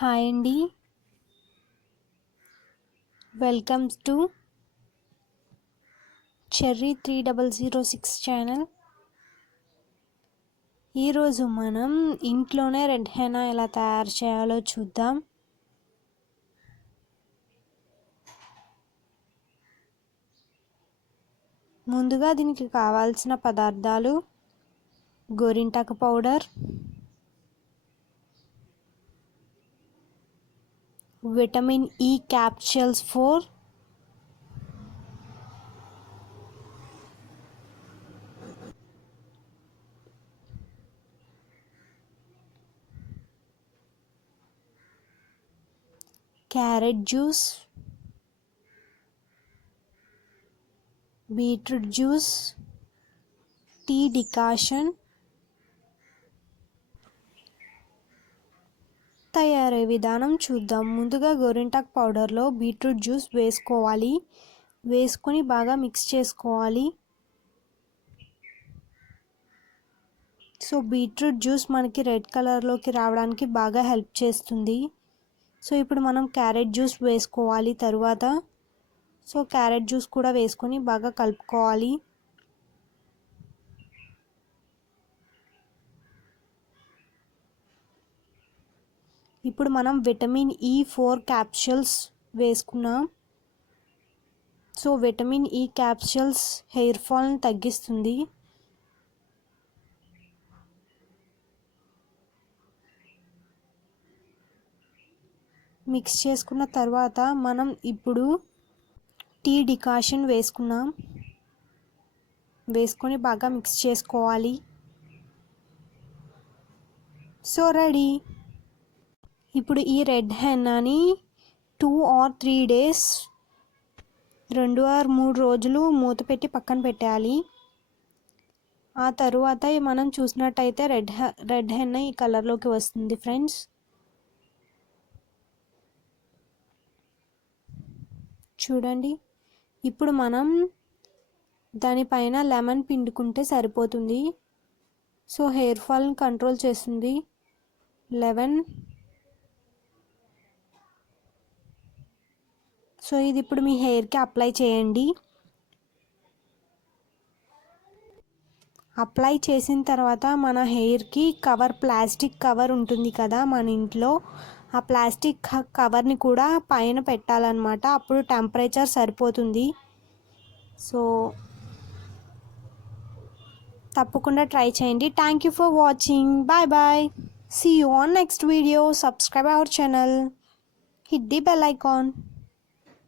Hi అండి, welcome to cherry 3006 channel. ఈరోజు మనం ఇంట్లోనే రెడ్ హెన్నా ఎలా తయారు చేయాలో చూద్దాం. ముందుగా దీనికి కావాల్సిన పదార్థాలు: గోరింటాకు powder, vitamin E capsules 4, carrot juice, beetroot juice, tea decoction. తయారీ విధానం చూద్దాం. ముందుగా గోరింటాకు పౌడర్లో బీట్రూట్ జ్యూస్ వేసుకొని బాగా మిక్స్ చేసుకోవాలి. సో బీట్రూట్ జ్యూస్ మనకి రెడ్ కలర్లోకి రావడానికి బాగా హెల్ప్ చేస్తుంది. సో ఇప్పుడు మనం క్యారెట్ జ్యూస్ వేసుకోవాలి. తరువాత క్యారెట్ జ్యూస్ కూడా వేసుకొని బాగా కలుపుకోవాలి. ఇప్పుడు మనం విటమిన్ ఈ 4 క్యాప్సూల్స్ వేసుకున్నాం. So vitamin E capsules hair ఫాల్ని తగ్గిస్తుంది. మిక్స్ చేసుకున్న తర్వాత మనం ఇప్పుడు టీ డికాషన్ వేసుకొని బాగా మిక్స్ చేసుకోవాలి. So ready. ఇప్పుడు ఈ రెడ్ హెన్నాని 2 or 3 days 2 or 3 రోజులు మూత పెట్టి పక్కన పెట్టాలి. ఆ తరువాత మనం చూసినట్టయితే రెడ్ హెన్నా ఈ కలర్లోకి వస్తుంది ఫ్రెండ్స్. చూడండి, ఇప్పుడు మనం దానిపైన లెమన్ పిండుకుంటే సరిపోతుంది. సో హెయిర్ ఫాల్ని కంట్రోల్ చేస్తుంది లెమన్. సో ఇది ఇప్పుడు మీ హెయిర్కి అప్లై చేయండి. అప్లై చేసిన తర్వాత మన హెయిర్కి ప్లాస్టిక్ కవర్ ఉంటుంది కదా మన ఇంట్లో, ఆ ప్లాస్టిక్ కవర్ని కూడా పైన పెట్టాలన్నమాట. అప్పుడు టెంపరేచర్ సరిపోతుంది. సో తప్పకుండా ట్రై చేయండి. Thank you for watching. Bye bye. See you on next video. Subscribe our channel. Hit the bell icon.